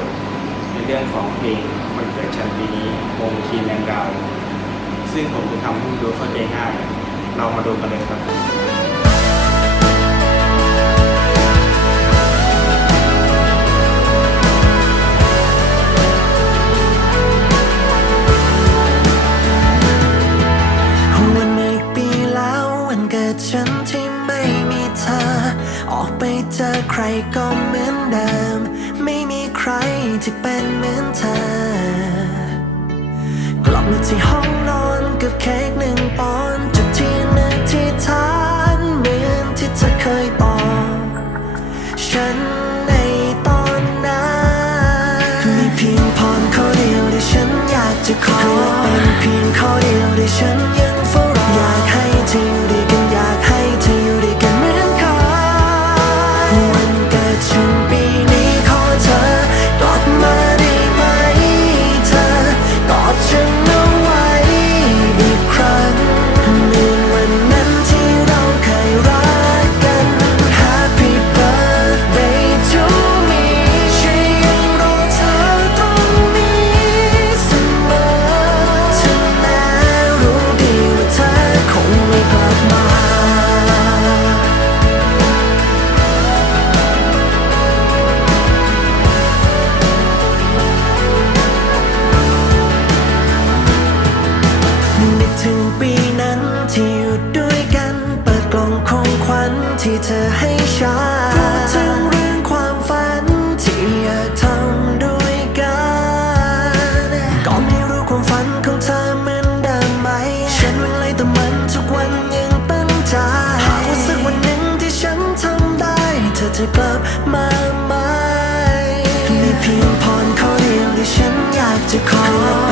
ดในเรื่องของเพลงวันเกิดชันปีนี้วงคีนแรงดาว ซึ่งผมจะทำให้ดูเข้าใจง่าย เรามาดูกันเลยครับใครก็เหมือนเดิม ไม่มีใครที่เป็นเหมือนเธอ กลับมาที่ห้องนอนกับเค้กหนึ่งปอนด์จุดที่นึกที่ทานเหมือนที่เธอเคยบอก ฉันในตอนนั้นมีเพียงพรข้อเดียวที่ฉันอยากจะขอเป็นเพียง เธอให้ฉันพูดถึงเรื่องความฝันที่อยากทำด้วยกันก็ไม่รู้ความฝันของเธอเหมือนเดิมไหม ฉันวิ่งไล่แต่มันทุกวันยังตั้งใจหากว่าสักวันหนึ่งที่ฉันทำได้ เธอจะกลับมาไหมมีเพียงพรข้อเดียวที่ฉันอยากจะขอ